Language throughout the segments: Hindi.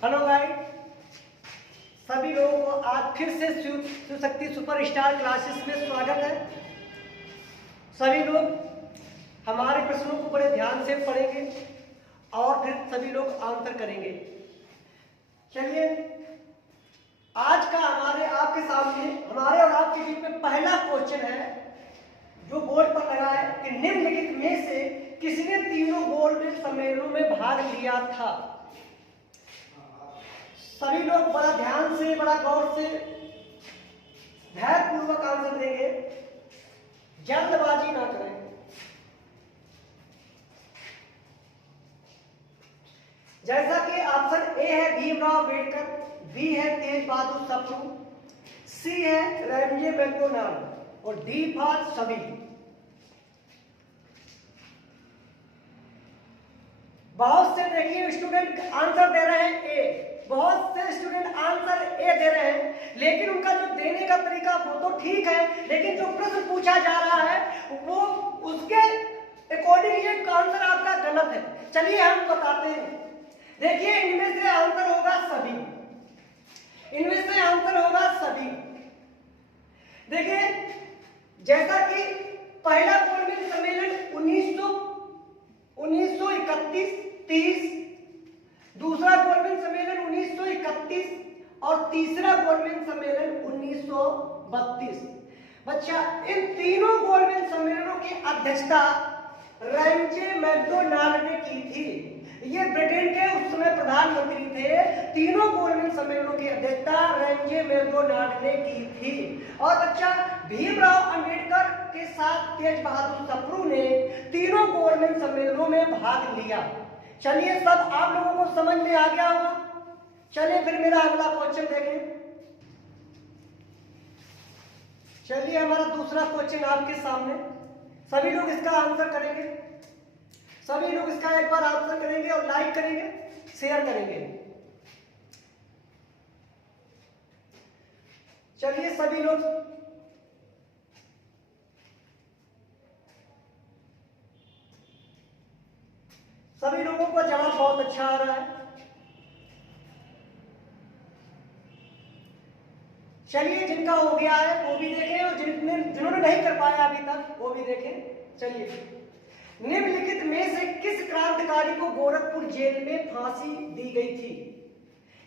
हेलो गाइस, सभी लोगों को आज फिर से शिव शक्ति सुपरस्टार क्लासेस में स्वागत है। सभी लोग हमारे प्रश्नों को बड़े ध्यान से पढ़ेंगे और फिर सभी लोग आंसर करेंगे। चलिए, आज का हमारे और आपके बीच में पहला क्वेश्चन है जो बोर्ड पर लगा है कि निम्नलिखित में से किसने तीनों गोल्डन सम्मेलनों में भाग लिया था। सभी लोग बड़ा ध्यान से, बड़ा गौर से, धैर्यपूर्वक आंसर देंगे, जल्दबाजी ना करें। जैसा कि ऑप्शन ए है भीमराव अंबेडकर, बी है तेज बहादुर सप्रू, सी है रैमजे मैक्डोनाल्ड और डी फॉर सभी। बहुत से देखिए स्टूडेंट आंसर दे रहे हैं ए, बहुत से स्टूडेंट आंसर ए दे रहे हैं, लेकिन उनका जो देने का तरीका वो तो ठीक है, लेकिन जो प्रश्न पूछा जा रहा है वो उसके अकॉर्डिंग ये आंसर आपका गलत है। चलिए हम बताते हैं। देखिए, इनमें से आंसर होगा सभी, इनमें से आंसर होगा सभी। देखिए, जैसा कि पहला गोल्डन सम्मेलन 1931-30, दूसरा गोल्डन सम्मेलन 1931 और तीसरा गोल्डन सम्मेलन 1932। बच्चा, इन तीनों गोल्डन सम्मेलनों की अध्यक्षता रैमजे मैक्डोनाल्ड ने की थी। ये ब्रिटेन के उस समय प्रधानमंत्री थे। तीनों गोल्डन सम्मेलनों की अध्यक्षता रैमजे मैक्डोनाल्ड ने की थी। और बच्चा, भीमराव अंबेडकर के साथ तेज बहादुर सप्रू ने तीनों गोल्डन सम्मेलनों में भाग लिया। चलिए, सब आप लोगों को समझ में आ गया होगा। चलिए फिर मेरा अगला क्वेश्चन देखें। चलिए, हमारा दूसरा क्वेश्चन आपके सामने। सभी लोग इसका आंसर करेंगे, सभी लोग इसका एक बार आंसर करेंगे और लाइक करेंगे, शेयर करेंगे। चलिए सभी लोग, सभी लोगों का जवाब बहुत अच्छा आ रहा है। चलिए, जिनका हो गया है वो भी देखें और जिन्होंने नहीं कर पाया अभी तक वो भी देखें। चलिए, निम्नलिखित में से किस क्रांतिकारी को गोरखपुर जेल में फांसी दी गई थी।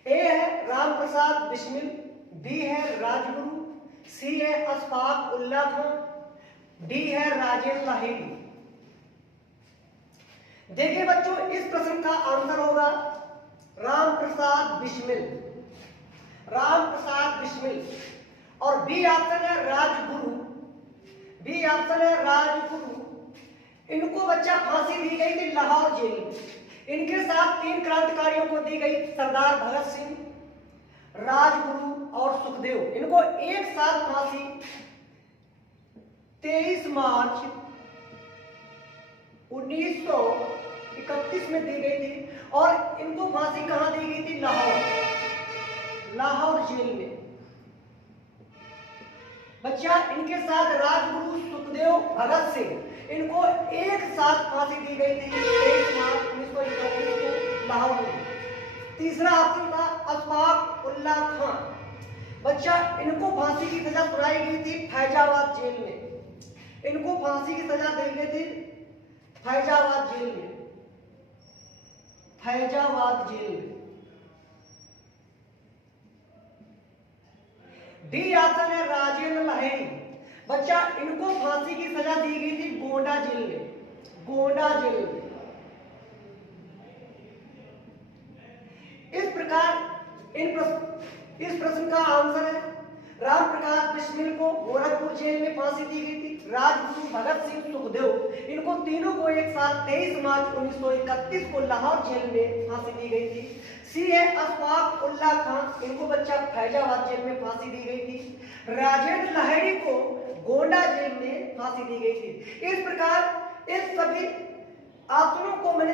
ए है राम प्रसाद बिस्मिल, बी है राजगुरु, सी है अशफाक उल्ला खां, डी है राजेंद्र लाहिड़ी। देखिए बच्चों, इस प्रश्न का आंसर होगा राम प्रसाद बिस्मिल, राम प्रसाद बिस्मिल। और बी ऑप्शन है राजगुरु, बी ऑप्शन है राजगुरु। इनको बच्चा फांसी दी गई थी लाहौर जेल में। इनके साथ तीन क्रांतिकारियों को दी गई, सरदार भगत सिंह, राजगुरु और सुखदेव। इनको एक साथ फांसी 23 मार्च 1931 में दी गई थी। और इनको फांसी कहां दी गई थी? लाहौर जेल में। बच्चा, इनके साथ राजगुरु, सुखदेव, भगत सिंह, इनको एक साथ फांसी दी गई थी 23 मार्च 1931 को लाहौर में। तीसरा ऑप्शन था अशफाक उल्ला खां। बच्चा, इनको फांसी की सजा सुनाई गई थी फैजाबाद जेल में। इनको फांसी की सजा दी गई थी फैजाबाद जेल में, फैजाबाद जेल में। डी ऑप्शन है राजेंद्र लाहिड़ी। बच्चा, इनको फांसी की सजा दी गई थी गोंडा जेल में, गोंडा जेल में। इस प्रकार इस प्रश्न का आंसर है राम प्रसाद बिस्मिल को गोरखपुर जेल में फांसी दी गई थी, राजगुरु, भगत सिंह, सुखदेव, इनको तीनों को एक साथ 23 मार्च 1931 को लाहौर जेल में फांसी दी गई थी। सी है अशफाक उल्ला खां, इनको बच्चा फैजाबाद जेल में फांसी दी गई थी। राजेंद्र लाहिड़ी को गोंडा जेल में फांसी दी गई थी। इस प्रकार इस सभी ऑप्शनों को मैंने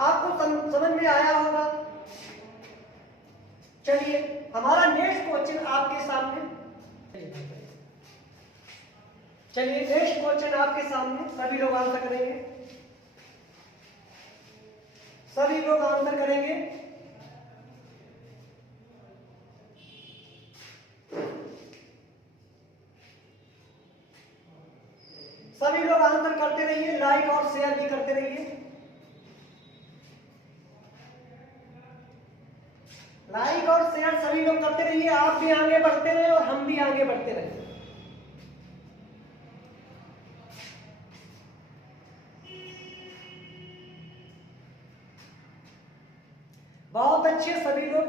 आपको समझ में आया होगा। चलिए, हमारा नेक्स्ट क्वेश्चन आपके सामने। चलिए, नेक्स्ट क्वेश्चन आपके सामने। सभी लोग आंसर करेंगे, सभी लोग आंसर करेंगे। करते रहिए, लाइक और शेयर भी करते रहिए। लाइक और शेयर सभी लोग करते रहिए, आप भी आगे बढ़ते रहे और हम भी आगे बढ़ते रहे। बहुत अच्छे सभी लोग,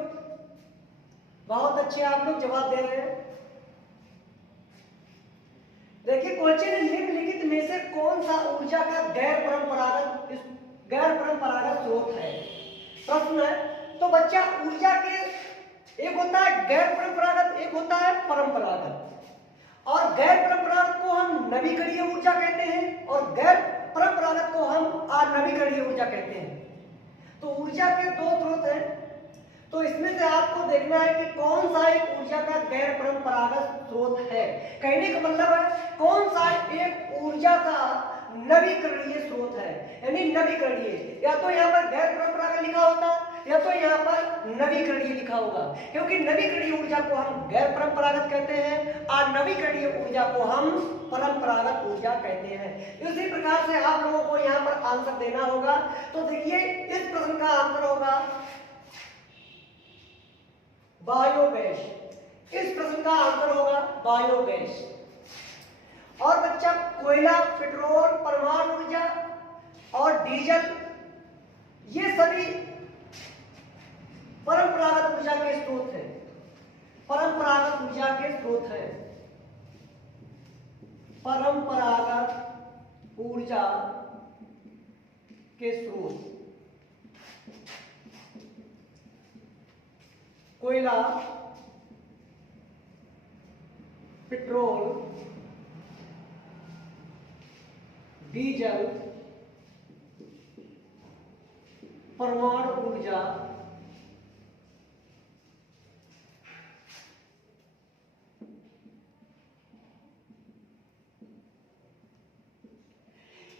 बहुत अच्छे आप लोग जवाब दे रहे हैं। देखिए क्वेश्चन है, निम्नलिखित में से कौन सा ऊर्जा का गैर परंपरागत स्रोत है? प्रश्न है। तो बच्चा ऊर्जा के एक होता है गैर परंपरागत, एक होता है परंपरागत। और गैर परंपरागत को हम नवीकरणीय ऊर्जा कहते हैं और गैर परंपरागत को हम अनवीकरणीय ऊर्जा कहते हैं। तो ऊर्जा के दो स्रोत हैं, तो इसमें से आपको देखना है कि कौन सा एक ऊर्जा का गैर परंपरागत स्रोत है। कहने का मतलब है कौन सा एक ऊर्जा का नवीकरणीय स्रोत है, यानी नवीकरणीय। या तो यहाँ पर गैर परंपरागत लिखा होता या तो यहाँ पर नवीकरणीय लिखा होगा, क्योंकि नवीकरणीय ऊर्जा को हम गैर परंपरागत कहते हैं और नवीकरणीय ऊर्जा को हम परंपरागत ऊर्जा कहते हैं। इसी प्रकार से आप लोगों को यहाँ पर आंसर देना होगा। तो देखिए इस प्रश्न का आंसर होगा बायोगैस। इस प्रश्न का आंसर होगा बायोगैस। और बच्चा कोयला, पेट्रोल, परमाणु ऊर्जा और डीजल, ये सभी परंपरागत ऊर्जा के स्रोत हैं। परंपरागत ऊर्जा के स्रोत हैं। परंपरागत ऊर्जा के स्रोत कोयला, पेट्रोल, डीजल, परमाणु ऊर्जा,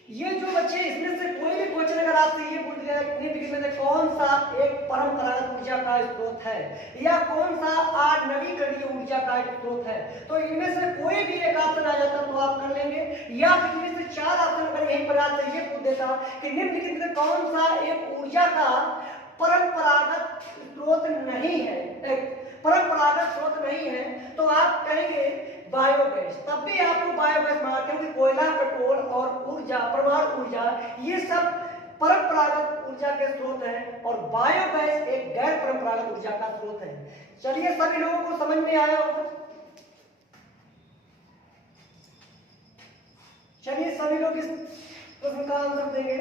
ये जो बच्चे इसमें से कोई भी क्वेश्चन अगर आपसे ये पूछ लिया में से कौन सा एक परंपरागत ऊर्जा का स्रोत है या कौन सा अनवीकरणीय ऊर्जा का स्रोत है, तो इनमें से कोई भी एक ऑप्शन आ जाता तो आप कर लेंगे। या फिर इनमें से चार ऑप्शन अगर यहीं पर आपसे ये पूछ देता कि निम्नलिखित में कौन सा एक ऊर्जा का परंपरागत स्रोत नहीं है, परंपरागत स्रोत नहीं है, तो आप कहेंगे बायोगैस। तब भी आपको बायोगैस माना, क्योंकि कोयला, पेट्रोल और ऊर्जा, परमाणु ऊर्जा, ये सब परंपरागत ऊर्जा के स्रोत हैं और बायोगैस एक गैर परंपरागत ऊर्जा का स्रोत है। चलिए सभी लोगों को समझ में आया होगा। चलिए सभी लोग इस प्रश्न का आंसर देंगे।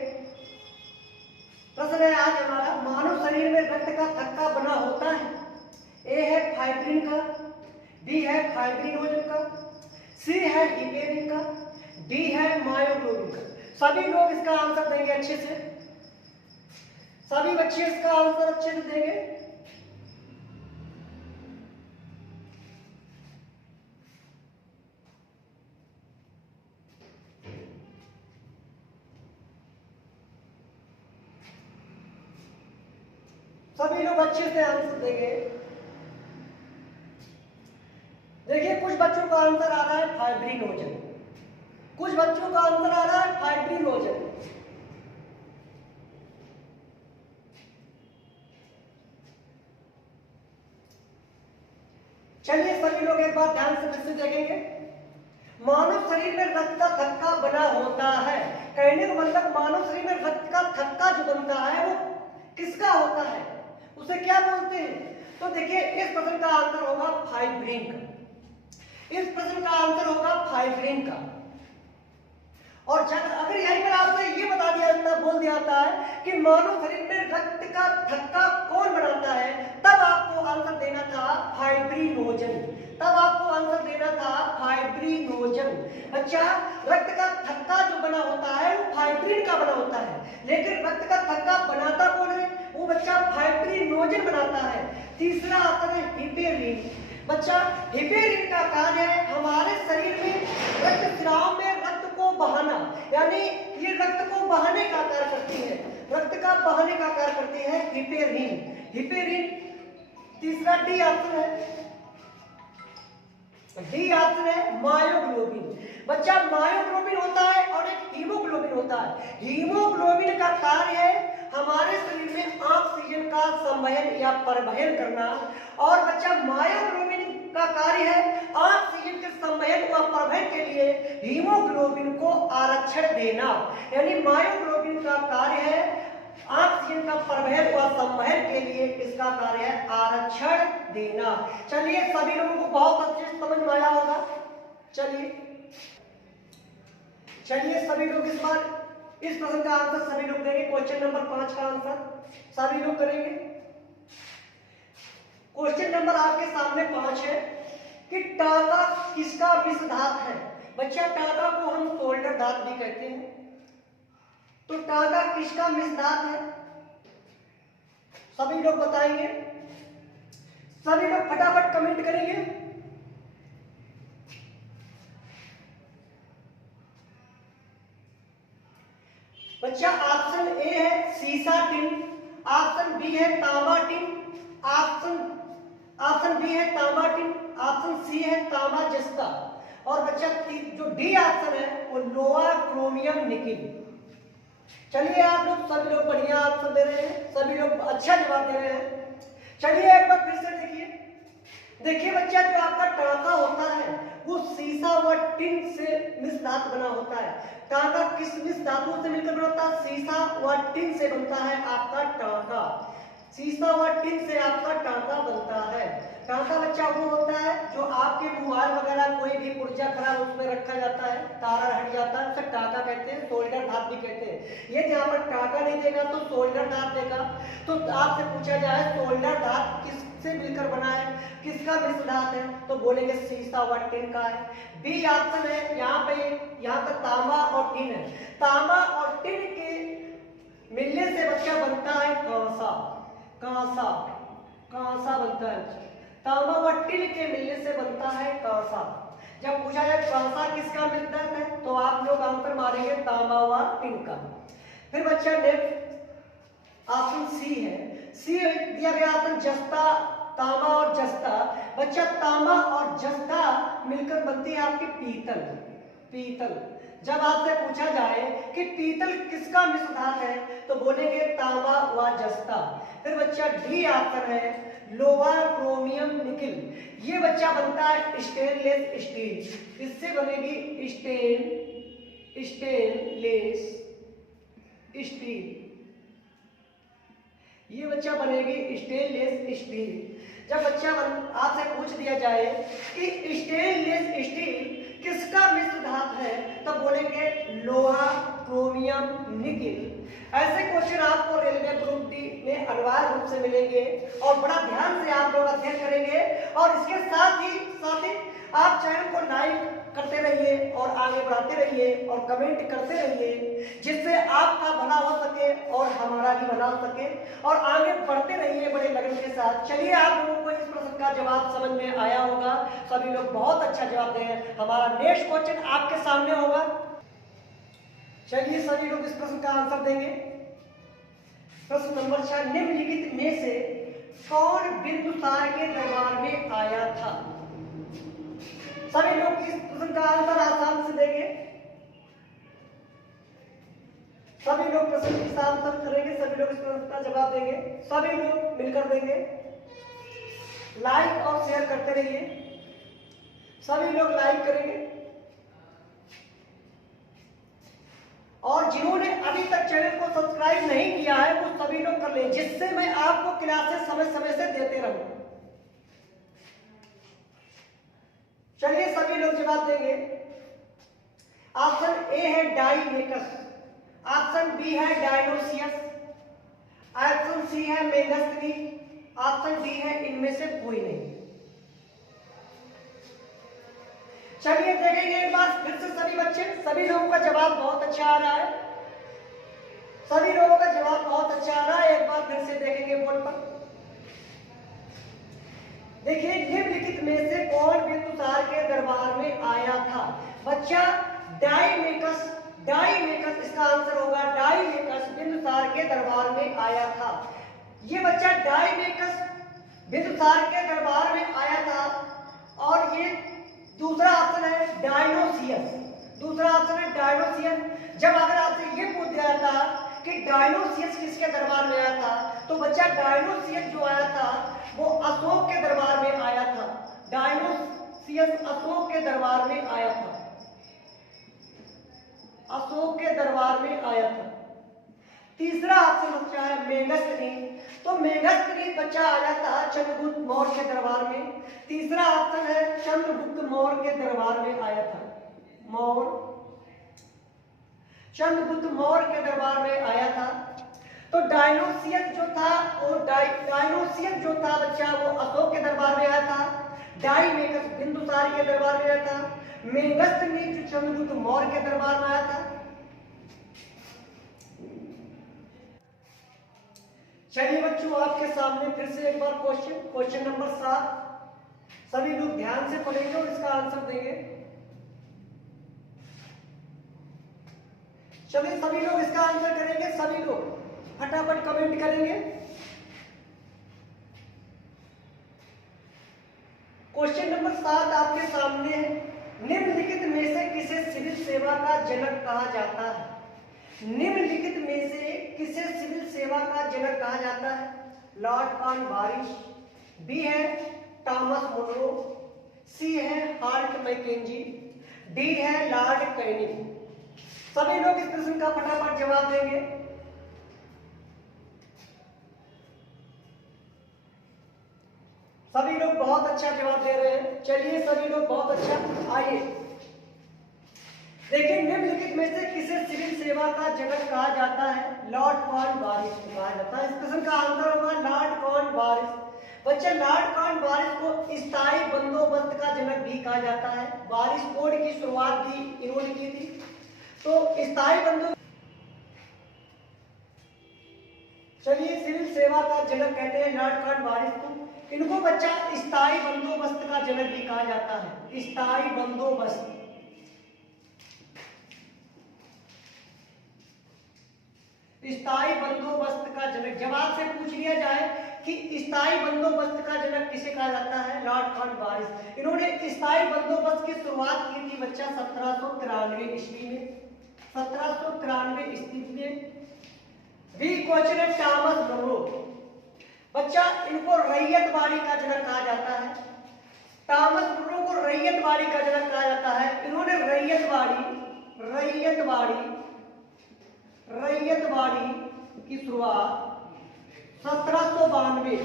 प्रश्न है आज हमारा, मानव शरीर में रक्त का थक्का बना होता है। ए है फाइब्रिन का, बी है फाइब्रिनोजन का, सी है हिपेरिन का, डी है मायोग्लोबिन का। सभी लोग इसका आंसर देंगे अच्छे से, सभी बच्चे इसका आंसर अच्छे से देंगे। सभी लोग अच्छे से आंसर देंगे। देखिए कुछ बच्चों का आंसर आ रहा है फाइब्रिनोजन, कुछ बच्चों का आंसर आ रहा है फाइब्रिनोजन। चलिए सभी लोग एक बार ध्यान से फिर से देखेंगे। मानव शरीर में रक्त का थक्का बना होता है, कहने का मतलब मानव शरीर में रक्त का थक्का जो बनता है वो किसका होता है, उसे क्या बोलते हैं? तो देखिए इस प्रश्न का आंसर होगा फाइब्रिन का। इस प्रश्न का आंसर होगा फाइब्रिन का। और अगर यहीं पर आपसे ये बता दिया जाता, बोल दिया जाता है कि मानव शरीर में रक्त का थक्का कौन बनाता है, तब आपको आंसर देना था फाइब्रिनोजन। तब आपको आंसर देना था फाइब्रिनोजन। अच्छा, रक्त का थक्का जो बना होता है वो फाइब्रिन का बना होता है, लेकिन रक्त का थक्का बनाता कौन है? वो बच्चा फाइब्रिनोजन बनाता है। तीसरा आता है हिपेरिन। बच्चा हिपेरिन का कार्य है हमारे शरीर में रक्त स्राव में रक्त को बहाना, यानी ये रक्त को बहाने का कार्य करती है, रक्त का बहाने का कार्य करती है हिपेरिन। हिपेरिन तीसरा डी ऑप्शन है। डी ऑप्शन है मायोग्लोबिन। बच्चा मायोग्लोबिन होता है और एक हीमोग्लोबिन होता है। हीमोग्लोबिन का कार्य है हमारे शरीर में ऑक्सीजन का संवहन या परिवहन करना, और बच्चा मायोग्लोबिन का कार्य है ऑक्सीजन के संवहन व परिवहन के लिए हीमोग्लोबिन को आरक्षण देना। यानी मायोग्लोबिन का कार्य है ऑक्सीजन का परिवहन व संवहन के लिए इसका कार्य है आरक्षण देना। चलिए सभी लोगों को बहुत अच्छे से समझ में आया होगा। चलिए सभी लोग इस बार इस प्रश्न का आंसर सभी लोग देंगे। क्वेश्चन नंबर 5 का आंसर सभी लोग करेंगे। क्वेश्चन नंबर आपके सामने 5 है कि टाका किसका मिश्र धातु है। बच्चा टाका को हम सोल्डर धातु भी कहते हैं, तो टाका किसका मिश्र धातु है सभी लोग बताएंगे। सभी लोग फटाफट कमेंट करेंगे। बच्चा ऑप्शन ए है सीसा टिन, ऑप्शन बी है तांबा टिन, ऑप्शन बी है तांबा टिन, ऑप्शन सी है तांबा जस्ता, और बच्चा जो डी ऑप्शन है वो लोहा क्रोमियम निकिल। चलिए आप लोग सभी लोग बढ़िया आंसर दे रहे हैं, सभी लोग अच्छा जवाब दे रहे हैं। चलिए एक बार फिर से देखिए बच्चा जो आपका टाका होता है वो सीसा व टिन से मिश्र धातु बना होता है। टाका किस मिश्र धातुओं से मिलकर बना होता है? सीसा व टिन से बनता है आपका टाका। सीसा व टिन से आपका टाका बनता है। टाका बच्चा वो होता है जो आपके मोबाइल वगैरह कोई भी पुर्जा खराब उसमें रखा जाता है, तारा हट जाता है, उसे टाका कहते हैं, सोल्डर धातु भी कहते हैं। ये यहाँ पर टाका नहीं देगा तो सोल्डर धातु देगा। तो आपसे पूछा जाए सोल्डर धातु किससे मिलकर बना है, किसका मिश्र धातु है, तो बोलेंगे सीसा व टिन का है। बी ऑप्शन है यहाँ पर तांबा और टिन है। तांबा और टिन के मिलने से बच्चा बनता है कांसा। कांसा बनता है। तांबा व टिन के मिलने से बनता है कांसा। जब पूछा जाए कांसा किसका मिलता है तो आप लोग आंसर मारेंगे तांबा व टिन का। फिर बच्चा नेक्स्ट ऑप्शन सी है। सी दिया गया ऑप्शन जस्ता, तांबा और जस्ता। बच्चा तांबा और जस्ता मिलकर बनती है आपकी पीतल। जब आपसे पूछा जाए कि पीतल किसका मिश्र धातु है तो बोलेंगे तांबा व जस्ता। फिर बच्चा डी ऑप्शन है लोहा क्रोमियम निकिल। ये बच्चा बनता है स्टेनलेस स्टील। इससे बनेगी स्टेनलेस स्टील। ये बच्चा बनेगी स्टेनलेस स्टील। जब बच्चा आपसे पूछ दिया जाए कि स्टेनलेस स्टील किसका मिश्र धातु है तब बोलेंगे लोहा क्रोमियम निकिल। ऐसे क्वेश्चन आपको रेलवे ग्रुप डी में अनिवार्य रूप से मिलेंगे और बड़ा ध्यान से आप लोग अध्ययन करेंगे। और इसके साथ ही आप चैनल को लाइक करते रहिए और आगे बढ़ाते रहिए और कमेंट करते रहिए, जिससे आपका भला हो सके और हमारा भी भला हो सके, और आगे बढ़ते रहिए बड़े लगन के साथ। चलिए आप लोगों को इस प्रश्न का जवाब समझ में आया होगा। सभी लोग बहुत अच्छा जवाब दें। हमारा नेक्स्ट क्वेश्चन आपके सामने होगा। चलिए सभी लोग इस प्रश्न का आंसर देंगे। प्रश्न नंबर 6, निम्नलिखित में से कौन बिंदुसार के दरबार में आया था? सभी लोग इस प्रश्न का आंसर आसान से देंगे। सभी लोग प्रश्न का आंसर करेंगे, सभी लोग इस प्रश्न का जवाब देंगे, सभी लोग मिलकर देंगे। लाइक और शेयर करते रहिए, सभी लोग लाइक करेंगे। और जिन्होंने अभी तक चैनल को सब्सक्राइब नहीं किया है वो सभी लोग कर लें, जिससे मैं आपको क्लासेस समय समय से देते रहूं। चलिए सभी लोग जवाब देंगे। ऑप्शन ए है डाइमेकस, ऑप्शन बी है डायनोसियस, ऑप्शन सी है मेगास्थनी, ऑप्शन डी है इनमें से कोई नहीं। चलिए देखेंगे एक बार फिर से सभी बच्चे। सभी लोगों का जवाब बहुत अच्छा आ रहा है, सभी लोगों का जवाब बहुत अच्छा आ रहा है। एक बार फिर से देखेंगे बोर्ड पर। देखिए निम्नलिखित में से कौन बिंदुसार के दरबार में आया था? बच्चा डाइमेकस इसका आंसर होगा। डाइमेकस बिंदुसार के दरबार में आया था। ये बच्चा डाइमेकस बिंदुसार के दरबार में आया था और ये दूसरा ऑप्शन है डायनोसियस। दूसरा ऑप्शन है डायनोसियस। जब अगर आपसे ये पूछ दिया था कि डायनोसियस किसके दरबार में आया था, तो बच्चा डायनोसियस जो आया था वो अशोक के दरबार में आया था। डायनोसियस अशोक के दरबार में आया था, अशोक के दरबार में आया था। तीसरा ऑप्शन बच्चा है मेगस्थनीज। तो मेगस्थनीज बच्चा आया था चंद्रगुप्त मौर्य के दरबार में। तीसरा ऑप्शन है चंद्रगुप्त मौर्य के दरबार में आया था। चंद्रगुप्त मौर्य के दरबार में आया था। तो डायनोसियस जो था वो डायनोसियस जो था बच्चा वो अशोक के दरबार में आया था। डाइमेगस बिंदुसार के दरबार में आया था। मेगस्थनीज जो चंद्रगुप्त मौर्य के दरबार में आया था। चलिए बच्चों, आपके सामने फिर से एक बार क्वेश्चन नंबर 7। सभी लोग ध्यान से पढ़ेंगे और इसका आंसर देंगे। चलिए सभी लोग इसका आंसर करेंगे, सभी लोग फटाफट कमेंट करेंगे। क्वेश्चन नंबर 7 आपके सामने है। निम्नलिखित में से किसे सिविल सेवा का जनक कहा जाता है? निम्नलिखित में से किसे सिविल सेवा का जनक कहा जाता है? लॉर्ड कॉर्नवालिस, बी है थॉमस मुनरो, सी है हार्ट मैकेंजी, डी है लॉर्ड कैनिंग। सभी लोग इस प्रश्न का फटाफट जवाब देंगे। सभी लोग बहुत अच्छा जवाब दे रहे हैं। चलिए सभी लोग बहुत अच्छा। आइए देखिए, निम्नलिखित में से किसे सिविल सेवा का जनक कहा जाता है? लॉर्ड कॉर्नवालिस को कहा जाता है। इस प्रश्न का आंसर होगा लॉर्ड कॉर्नवालिस। बच्चे, लॉर्ड कॉर्नवालिस को स्थायी बंदोबस्त का जनक भी कहा जाता है। वालिस कोड की शुरुआत भी इन्होंने की थी। तो स्थायी बंदोबस्त, चलिए सिविल सेवा का जनक कहते हैं लॉर्ड कॉर्नवालिस को। इनको बच्चा स्थायी बंदोबस्त का जनक भी कहा जाता है। स्थायी बंदोबस्त, स्थायी बंदोबस्त का जनक। जब आपसे पूछ लिया जाए कि स्थायी बंदोबस्त का जनक किसे कहा जाता है? Lord Cornwallis. इन्होंने स्थायी बंदोबस्त की शुरुआत की थी बच्चा 1793 ईस्वी में। 1793 ईस्वी में। बी क्वेश्चन है थॉमस मुनरो। बच्चा, इनको रैयतवाड़ी का जनक कहा जाता है। थॉमस मुनरो को रैयतवाड़ी का जनक कहा जाता है। इन्होंने रैयतवाड़ी की शुरुआत 1792,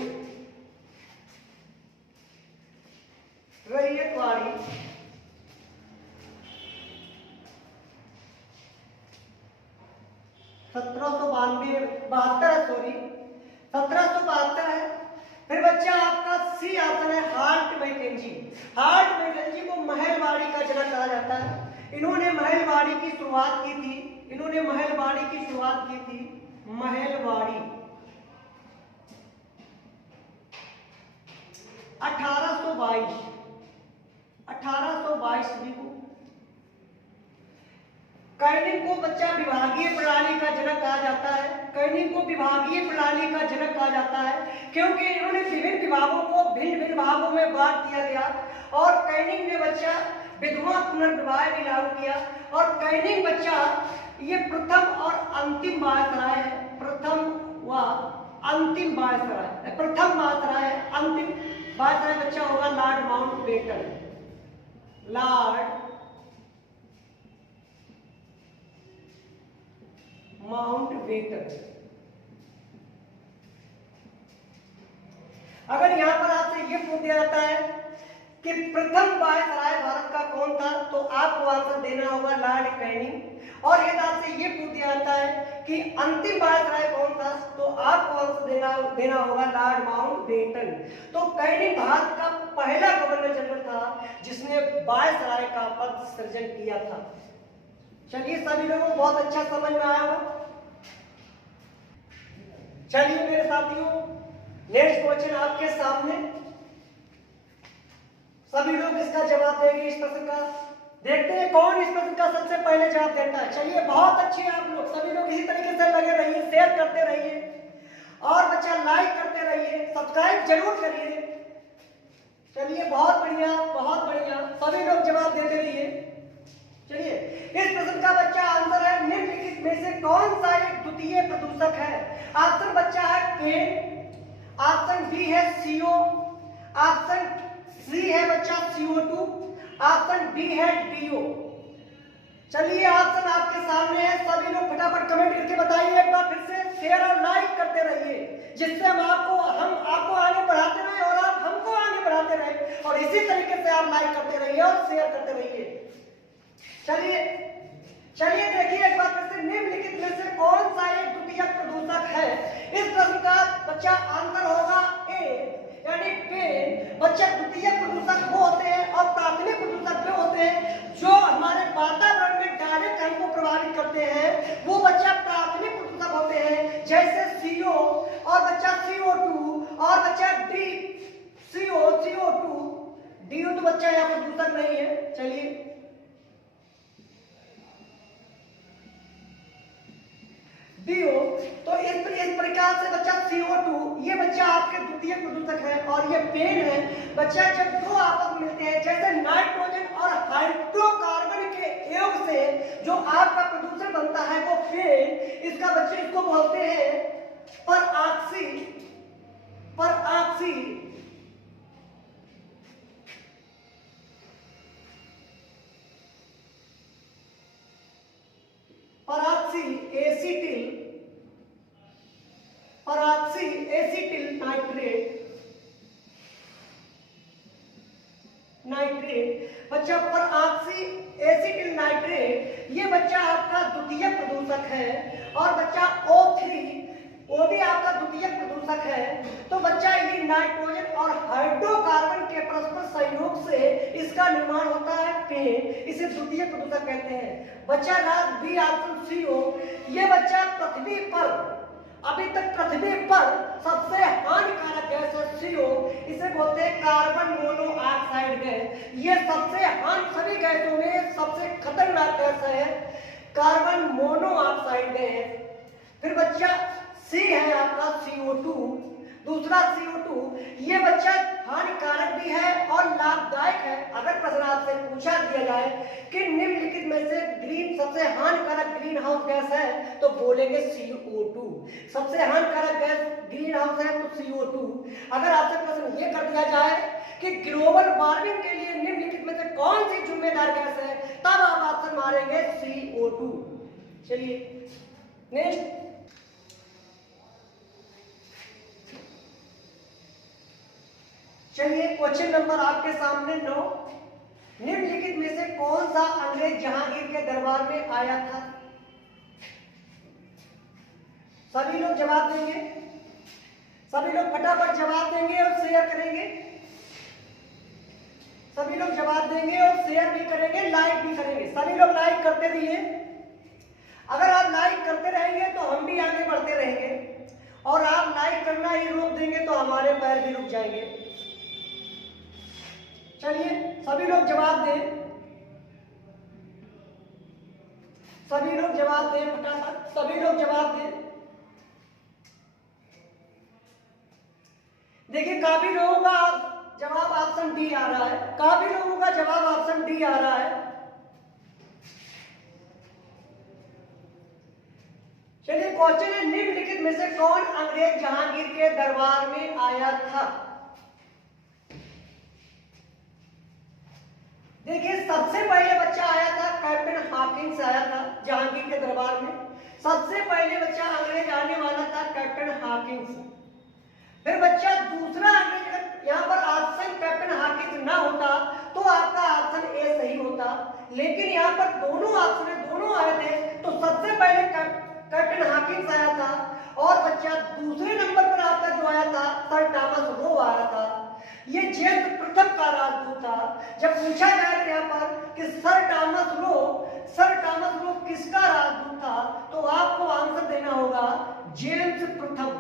रैयतवाड़ी 1772 है। फिर बच्चा आपका सी ऑप्शन है हार्ट मैकेंजी। हार्ट मैकेंजी को महलवाड़ी का जनक कहा जाता है। इन्होंने महलवाड़ी की शुरुआत की थी। महलवाड़ी 1822 ईस्वी को। कैनिंग को बच्चा विभागीय प्रणाली का जनक कहा जाता है। कैनिंग को विभागीय प्रणाली का जनक कहा जाता है क्योंकि इन्होंने विभिन्न विभागों को भिन्न भिन्न भागों में बांट दिया गया। और कैनिंग ने बच्चा विधवा पुनर्विवाह भी लागू किया। और कैनिंग बच्चा ये प्रथम और अंतिम वायसराय है। प्रथम वायसराय, अंतिम वायसराय बच्चा होगा लॉर्ड माउंटबेटन। Lord Mountbatten. अगर यहां पर आपसे यह पूछ दिया जाता है कि प्रथम वायसराय भारत का कौन था, तो आपको आंसर देना होगा लॉर्ड कैनिंग। और यदि आपसे ये पूछ दिया जाता है कि अंतिम वायसराय कौन था, तो आपको आंसर देना होगा लॉर्ड माउंटबेटन। तो कैनिंग भारत का पहला गवर्नर जनरल था जिसने वायसराय का पद सृजन किया था। चलिए सभी लोगों को बहुत अच्छा समझ में आया होगा। चलिए मेरे साथियों, नेक्स्ट क्वेश्चन आपके सामने। सभी लोग इसका जवाब देंगे। इस प्रश्न का देखते हैं कौन इस प्रश्न का सबसे पहले जवाब देता है। चलिए बहुत अच्छे आप लोग, सभी लोग इसी तरीके से लगे रहिए, शेयर करते रहिए और बच्चा लाइक करते रहिए, सब्सक्राइब जरूर करिए। चलिए बहुत बढ़िया, बहुत बढ़िया, सभी लोग जवाब देते रहिए। चलिए इस प्रश्न का बच्चा आंसर है निम्नलिखित में से कौन सा एक द्वितीय प्रदूषक है। ऑप्शन बच्चा है पेन, ऑप्शन बी है CO, ऑप्शन सी है बच्चा CO2, ऑप्शन डी है DO। चलिए ऑप्शन आपके सामने है, सभी लोग फटाफट कमेंट करके बताइए। एक बार फिर से शेयर और लाइक करते रहिए, जिससे हम आपको आगे बढ़ाते रहे और आप हमको आगे बढ़ाते रहे, और इसी तरीके से आप लाइक करते रहिए और शेयर करते रहिए। चलिए देखिए एक बार फिर से, निम्नलिखित में से कौन सा एक द्वितीयक प्रदूषक है। इस प्रश्न का बच्चा आंसर होगा ए, यानी पेन। बच्चा द्वितीयक प्रदूषक वो होते हैं और प्राथमिक प्रदूषक वो होते हैं जो हमारे वातावरण में डायरेक्ट हमको प्रभावित करते हैं, वो बच्चा प्राथमिक प्रदूषक होते हैं, जैसे CO और बच्चा CO2 और बच्चा CO2। DO तो बच्चा यहाँ पर प्रदूषक नहीं है। चलिए DO, तो इस प्रकार से बच्चा CO2 ये बच्चा आपके द्वितीय प्रदूषक है, और ये पेन है। बच्चा जब दो आपस में मिलते हैं, जैसे नाइट्रोजन और हाइड्रोकार्बन के योग से जो आपका प्रदूषण बनता है वो पेन, इसका बच्चे इसको बोलते हैं पराक्सी एसिटिल नाइट्रेट। बच्चा पराक्सी एसिटिल नाइट्रेट ये बच्चा आपका द्वितीय प्रदूषक है, और बच्चा O3 वो भी आपका द्वितीय प्रदूषक है। तो बच्चा ये नाइट्रोजन और हाइड्रोकार्बन के परस्पर सहयोग से इसका निर्माण होता है पेन, इसे द्वितीय प्रदूषक कहते हैं। बच्चा रात बी ऑप्शन CO, ये बच्चा पृथ्वी पर अभी तक पृथ्वी पर सबसे हानिकारक गैस है CO, इसे बोलते हैं कार्बन मोनोऑक्साइड गैस। ये सबसे सभी गैसों में सबसे खतरनाक गैस है कार्बन मोनोऑक्साइड गैस। फिर बच्चा C है आपका CO2, दूसरा CO2 ये बच्चा हानिकारक भी है और लाभदायक है। अगर प्रश्न आपसे पूछा दिया जाए कि निम्नलिखित में से सबसे हानिकारक ग्रीन हाउस गैस है, तो बोलेंगे CO2। सबसे हानिकारक गैस ग्रीन हाउस है तो CO2। अगर आपसे प्रश्न ये कर दिया जाए कि ग्लोबल वार्मिंग के लिए निम्नलिखित में से कौन सी जिम्मेदार गैस है, तब आप ऑप्शन मारेंगे CO2। चलिए नेक्स्ट, चलिए क्वेश्चन नंबर आपके सामने 9, निम्नलिखित में से कौन सा अंग्रेज जहांगीर के दरबार में आया था। सभी लोग जवाब देंगे, सभी लोग फटाफट जवाब देंगे और शेयर करेंगे। सभी लोग जवाब देंगे और शेयर भी करेंगे, लाइक भी करेंगे। सभी लोग लाइक करते रहिए। अगर आप लाइक करते रहेंगे तो हम भी आगे बढ़ते रहेंगे, और आप लाइक करना ही रोक देंगे तो हमारे पैर भी रुक जाएंगे। चलिए सभी लोग जवाब दें, सभी लोग जवाब दें फटाफट, सभी लोग जवाब दें। देखिए काफी लोगों का जवाब ऑप्शन डी आ रहा है, काफी लोगों का जवाब ऑप्शन डी आ रहा है। चलिए क्वेश्चन है, निम्नलिखित में से कौन अंग्रेज जहांगीर के दरबार में आया था। देखिए सबसे पहले बच्चा आया था कैप्टन हॉकिंस आया था जहांगीर के दरबार में। सबसे पहले बच्चा अंग्रेज आने वाला था कैप्टन हॉकिंस। फिर बच्चा दूसरा अंग्रेज, यहाँ पर ऑप्शन कैप्टन हॉकिंस ना होता तो आपका ऑप्शन ए सही होता, लेकिन यहाँ पर दोनों ऑप्शन दोनों आए थे, तो सबसे पहले कैप्टन हॉकिंस आया था, और बच्चा दूसरे नंबर पर आपका जो आया था सर टॉमस रो आया था। ये जेम्स प्रथम का राजदूत था। जब पूछा जाए यहाँ पर कि सर टॉमस रो किसका राजदूत था, तो आपको आंसर देना होगा जेम्स प्रथम।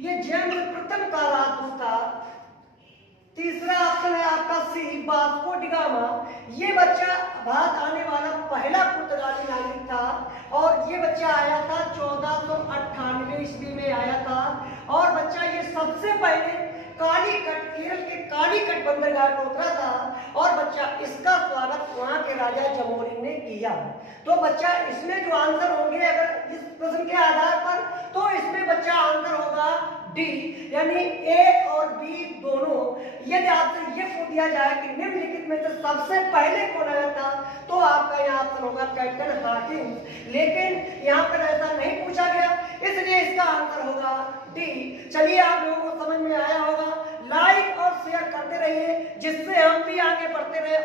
ये जेम्स प्रथम का राजदूत था। तीसरा ऑप्शन है आपका सी वास्को डी गामा। ये बच्चा भारत आने वाला पहला पुर्तगाली नागरिक था, और ये बच्चा आया था 1498 ईस्वी में आया था। और सबसे पहले कालीकट, केरल के कालीकट बंदरगाह पर उतरा था और बच्चा इसका स्वागत वहां के राजा जमोरिन ने किया। तो बच्चा इसमें जो आंसर होंगे अगर इस प्रश्न के आधार पर, तो इसमें बच्चा आंसर होगा डी, यानी ए और बी दोनों। यदि आपसे ये पूछ दिया जाए कि निम्नलिखित में से सबसे पहले कौन आया था, तो आपका यहाँ ऑप्शन होगा कैप्टन हॉकिंस। लेकिन यहाँ पर ऐसा नहीं पूछा गया, इसलिए इसका आंसर होगा डी। चलिए आप लोगों को समझ में आया होगा, लाइक और शेयर करते रहिए जिससे हम भी आगे बढ़ते रहे।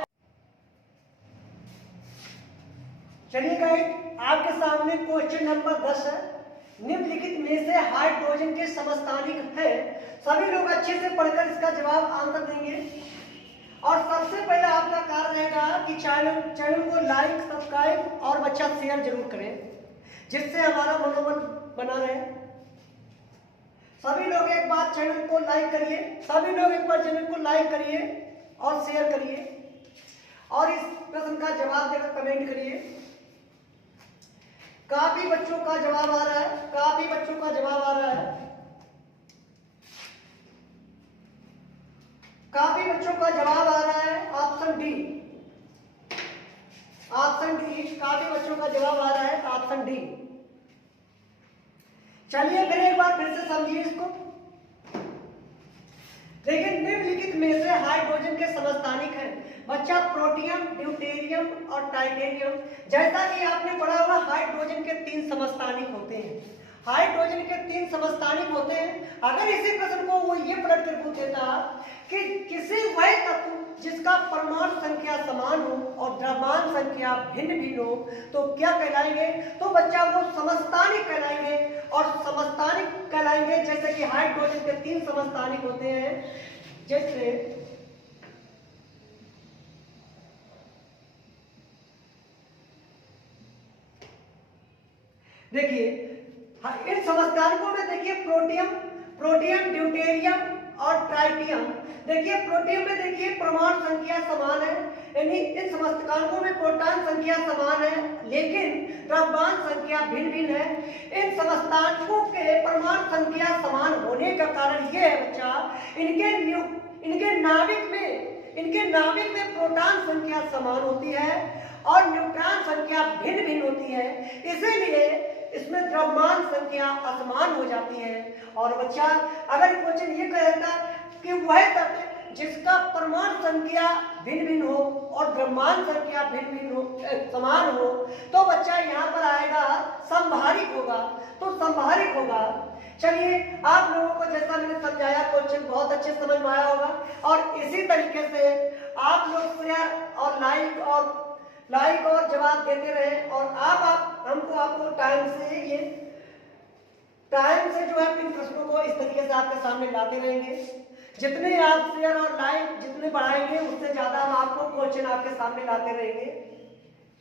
चलिए गाइस, आपके सामने क्वेश्चन नंबर 10 है। निम्नलिखित में से हाइड्रोजन के समस्थानिक है। सभी लोग अच्छे से पढ़कर इसका जवाब आंसर देंगे। और सबसे पहले आपका कार्य रहेगा कि चैनल को लाइक, सब्सक्राइब और बच्चा शेयर जरूर करें, जिससे हमारा मनोबल बना रहे। सभी लोग एक बार चैनल को लाइक करिए, सभी लोग एक बार चैनल को लाइक करिए और शेयर करिए और इस प्रश्न का जवाब देकर कमेंट करिए। काफी बच्चों का जवाब आ रहा है, काफी बच्चों का जवाब आ रहा है, काफी बच्चों का जवाब आ रहा है ऑप्शन डी, ऑप्शन डी। काफी बच्चों का जवाब आ रहा है ऑप्शन डी। चलिए फिर एक बार फिर से समझिए इसको। देखिए, निम्नलिखित में से हाइड्रोजन के समस्थानिक हैं बच्चा प्रोटियम, ड्यूटेरियम और टाइटेनियम। जैसा कि आपने पढ़ा होगा, हाइड्रोजन के 3 समस्थानिक होते हैं। हाइड्रोजन के 3 समस्थानिक होते हैं। अगर इसी प्रश्न को वो ये पलट कर पूछ देता कि किसी वह तत्व जिसका परमाणु संख्या समान हो और द्रव्यमान संख्या भिन्न भिन्न हो तो क्या कहलाएंगे, तो बच्चा वो समस्थानिक कहलाएंगे। और समस्थानिक कहलाएंगे जैसे कि हाइड्रोजन के 3 समस्थानिक होते हैं, जैसे देखिए इन समस्थानिकों में देखिए प्रोटियम, ड्यूटेरियम और ट्राइटियम। देखिए प्रोटियम में देखिए परमाणु संख्या समान है, यानी इन समस्थानिकों में प्रोटॉन संख्या समान है लेकिन द्रव्यमान संख्या भिन्न भिन्न है। इन समस्थानिकों के परमाणु संख्या समान होने का कारण यह है बच्चा, इनके नाभिक में प्रोटॉन संख्या समान होती है और न्यूट्रॉन संख्या भिन्न भिन्न होती है, इसीलिए इसमें द्रव्यमान संख्या असमान हो जाती है। और बच्चा अगर क्वेश्चन ये कहता कि वह तत्व जिसका परमाणु संख्या भिन्न भिन्न हो और द्रव्यमान संख्या भिन्न भिन्न हो, समान हो, तो बच्चा यहाँ पर आएगा संभारिक होगा, तो संभारिक होगा। चलिए आप लोगों को जैसा मैंने समझाया क्वेश्चन बहुत अच्छे समझ में आया होगा। और इसी तरीके से आप लोग शेयर और लाइक और जवाब देते रहे और आपको टाइम से जो है इन प्रश्नों को इस तरीके से आपके सामने लाते रहेंगे। जितने आप शेयर और लाइक जितने बढ़ाएंगे उससे ज्यादा हम आपको क्वेश्चन आपके सामने लाते रहेंगे।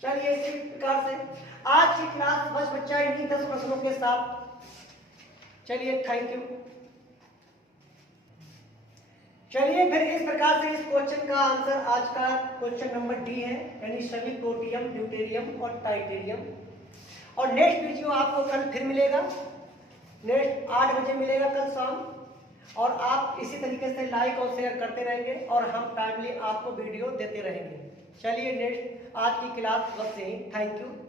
चलिए इसी प्रकार से आज की क्लास बस बच्चा इन्हीं 10 प्रश्नों के साथ। चलिए थैंक यू। चलिए फिर इस प्रकार से इस क्वेश्चन का आंसर आज का क्वेश्चन नंबर डी है, यानी सभी प्रोटियम, ड्यूटेरियम और टाइटेनियम। और नेक्स्ट वीडियो आपको कल फिर मिलेगा, नेक्स्ट 8 बजे मिलेगा कल शाम। और आप इसी तरीके से लाइक और शेयर करते रहेंगे और हम टाइमली आपको वीडियो देते रहेंगे। चलिए नेक्स्ट आज की क्लास बस यही। Thank you.